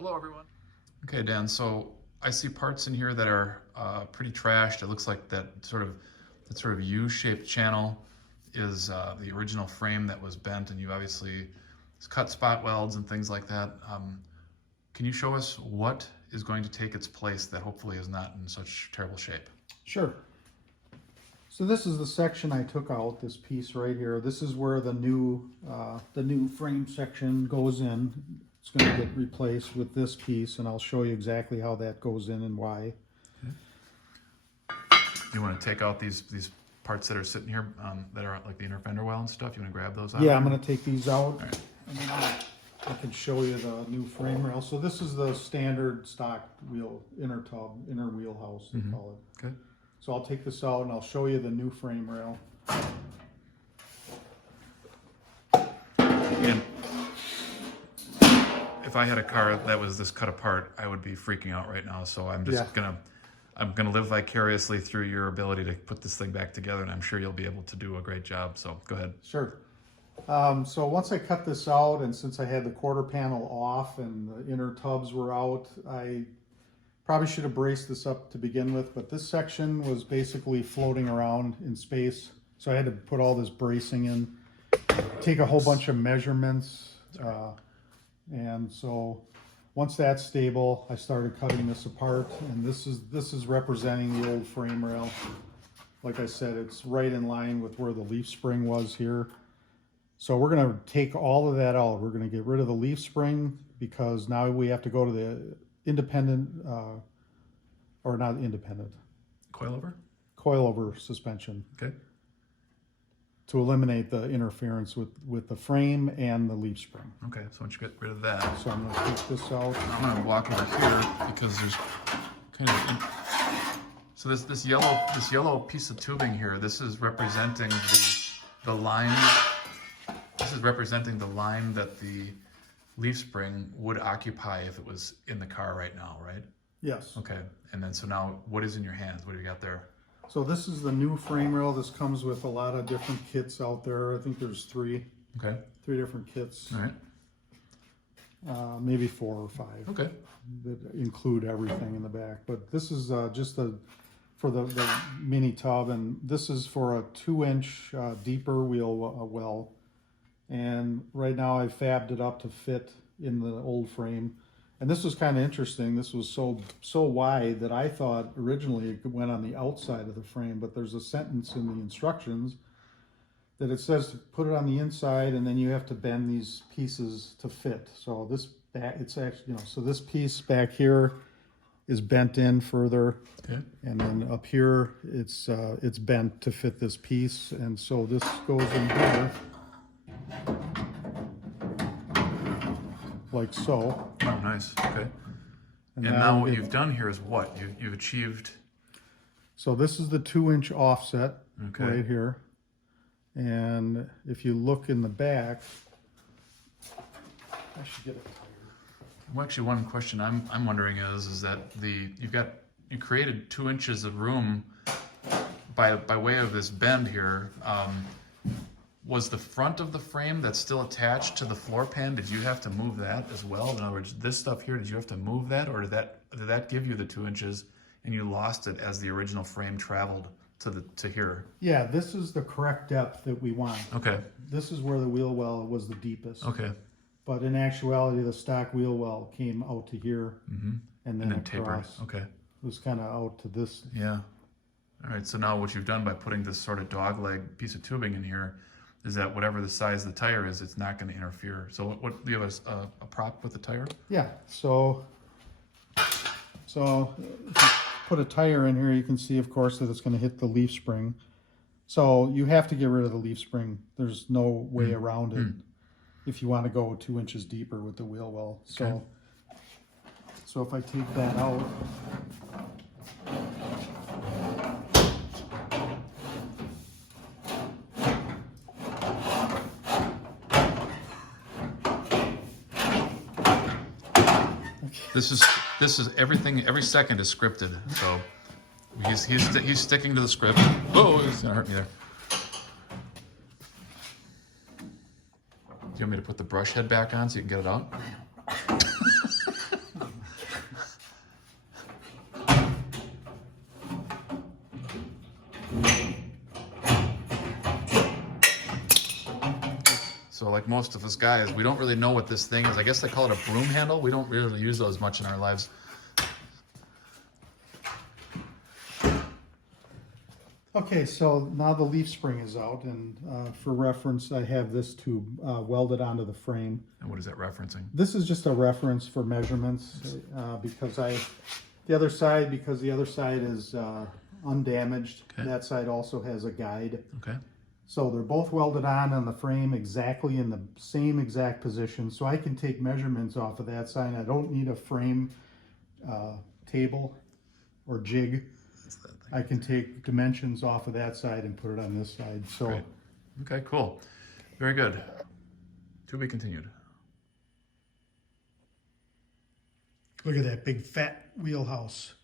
Hello everyone. Okay, Dan, so I see parts in here that are pretty trashed. It looks like that sort of U-shaped channel is the original frame that was bent, and you obviously cut spot welds and things like that. Can you show us what is going to take its place that hopefully is not in such terrible shape? Sure. So this is the section I took out, this piece right here. This is where the new frame section goes in. It's going to get replaced with this piece, and I'll show you exactly how that goes in and why. Okay. You want to take out these parts that are sitting here that are like the inner fender well and stuff? You want to grab those out? Yeah, I'm going to take these out. All right. And then I can show you the new frame rail. So this is the standard stock wheel, inner wheelhouse, they call it. Okay. So I'll take this out and I'll show you the new frame rail. And if I had a car that was this cut apart, I would be freaking out right now. So I'm just I'm gonna live vicariously through your ability to put this thing back together, and I'm sure you'll be able to do a great job. So go ahead. Sure. So once I cut this out, and since I had the quarter panel off and the inner tubs were out, I probably should have braced this up to begin with, but this section was basically floating around in space. So I had to put all this bracing in, take a whole bunch of measurements. And so once that's stable, I started cutting this apart, and this is representing the old frame rail. Like I said, it's right in line with where the leaf spring was here. So we're going to take all of that out. We're going to get rid of the leaf spring because now we have to go to the independent, or not independent. Coilover suspension. Okay. To eliminate the interference with the frame and the leaf spring. Okay, so once you get rid of that. So I'm going to take this out. I'm going to walk over here because there's kind of, so this yellow piece of tubing here, this is representing the line. This is representing the line that the leaf spring would occupy if it was in the car right now, right? Yes. Okay, and then so now what is in your hands? What do you got there? So this is the new frame rail. This comes with a lot of different kits out there. I think there's three different kits. All right. Maybe 4 or 5. Okay. That include everything in the back. But this is just for the mini tub, and this is for a 2-inch deeper wheel well. And right now I fabbed it up to fit in the old frame. And this was kind of interesting. This was so wide that I thought originally it went on the outside of the frame, but there's a sentence in the instructions that it says to put it on the inside, and then you have to bend these pieces to fit. So this back, it's actually, so this piece back here is bent in further, okay, and then up here it's bent to fit this piece, and so this goes in here. Like so. Oh, nice. Okay. And now what you've done here is what? You've achieved. So this is the 2-inch offset right here. And if you look in the back, I should get a tire. Well, actually, one question I'm wondering is that you created 2 inches of room by way of this bend here. Was the front of the frame that's still attached to the floor pan, did you have to move that as well? In other words, this stuff here, did you have to move that, or did that give you the 2 inches and you lost it as the original frame traveled to here? Yeah, this is the correct depth that we want. Okay. This is where the wheel well was the deepest. Okay. But in actuality, the stock wheel well came out to here, and then tapered. across. Okay. It was kind of out to this. Yeah. All right. So now what you've done by putting this sort of dog leg piece of tubing in here is that whatever the size of the tire is, it's not going to interfere. So what do you have a prop with the tire? Yeah. So if you put a tire in here, you can see, of course, that it's going to hit the leaf spring. So you have to get rid of the leaf spring. There's no way around it if you want to go 2 inches deeper with the wheel well. So, so if I take that out, This is everything. Every second is scripted. So he's sticking to the script. Oh, he's gonna hurt me there. Do you want me to put the brush head back on so you can get it out? So like most of us guys, we don't really know what this thing is. I guess they call it a broom handle. We don't really use those much in our lives. Okay, so now the leaf spring is out, and for reference, I have this tube welded onto the frame. And what is that referencing? This is just a reference for measurements because the other side is undamaged. Okay. That side also has a guide. Okay. So they're both welded on the frame exactly in the same exact position. So I can take measurements off of that side. I don't need a frame table or jig. I can take dimensions off of that side and put it on this side. So, great. Okay, cool. Very good. To be continued. look at that big fat wheelhouse.